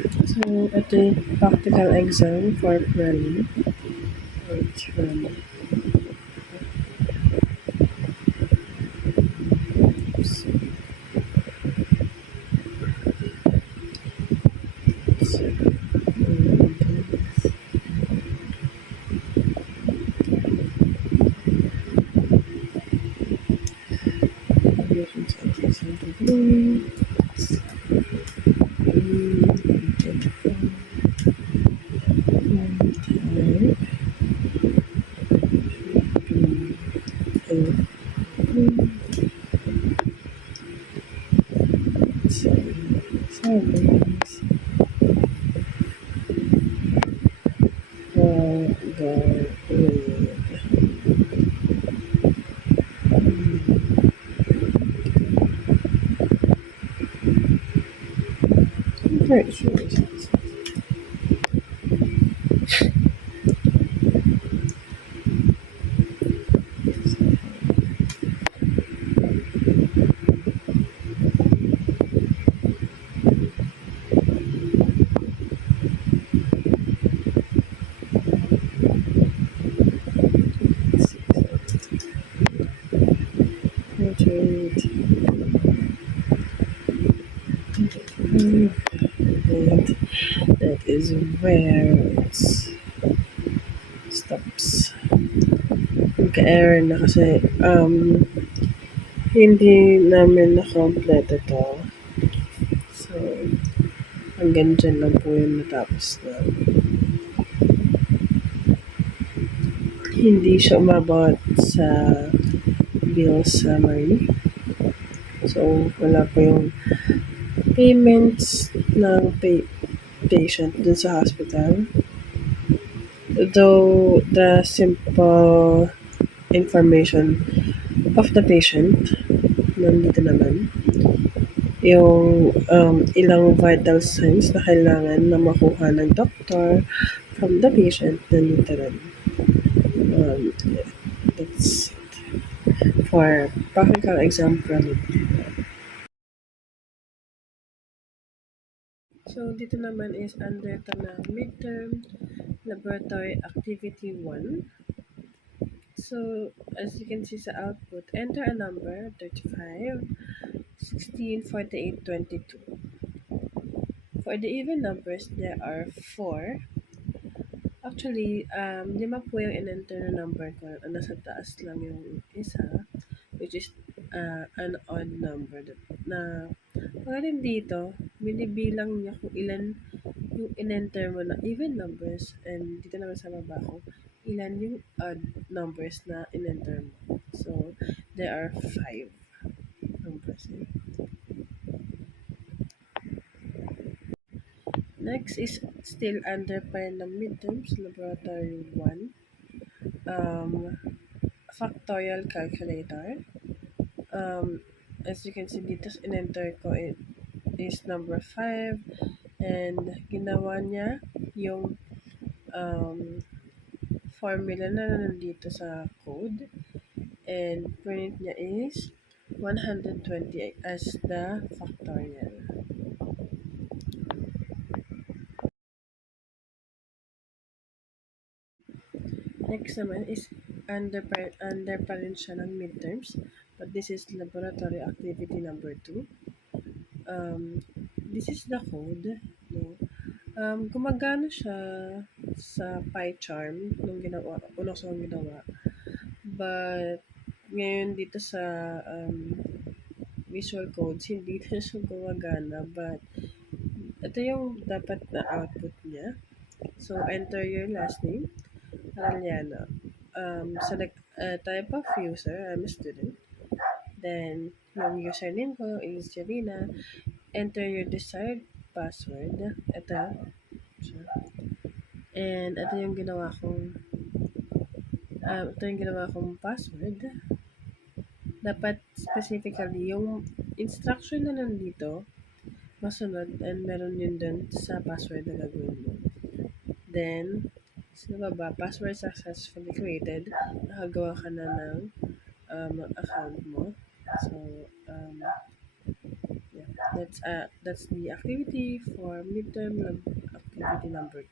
So, ito yung practical exam for Preli. That is where it stops. Nagka-error na kasi hindi namin na-complete ito. So, hanggang dyan lang po yung natapos na. Hindi siya umabot sa bill summary. So, wala po yung payments ng patient dun sa hospital. Though the simple information of the patient, nandito naman. Yung ilang vital signs na kailangan na makuha ng doctor from the patient, nandito rin. Yeah, that's it for practical exam preliminary. So, dito naman is under ito na midterm laboratory activity 1. So, as you can see sa output, enter a number 35, 16, 48, 22. For the even numbers, there are 4. Actually, 5 po yung in-enter na number ko. Nasa taas lang yung isa, which is an odd number. Na pagdating dito, binibilang niya kung ilan yung in-enter mo na even numbers, and dito naman sa baba ko, ilan yung odd numbers na in-enter mo. So, there are 5 numbers. Next is still under pa rin ng midterms, laboratory 1. Factorial calculator. As you can see dito, in-enter ko it is number 5, and ginawa niya yung formula na nandito sa code, and print niya is 120 as the factorial. Next naman is under pa rin siya ng midterms, but this is laboratory activity number 2. This is the code. No? Gumagana siya sa PyCharm nung unang sa ginawa. But ngayon dito sa Visual Codes, hindi na siya gumagana. But ito yung dapat na output niya. So, enter your last name, Araliana. Select type of user, I'm a student. Then, yung username ko is Javina. Enter your desired password. Ito. And ito yung ginawa kong password. Dapat specifically yung instruction na nandito masunod, and meron yun dun sa password na gagawin mo. Then, sa baba, password successfully created. Nakagawa ka na ng account mo. So, yeah. That's the activity for midterm activity number 2.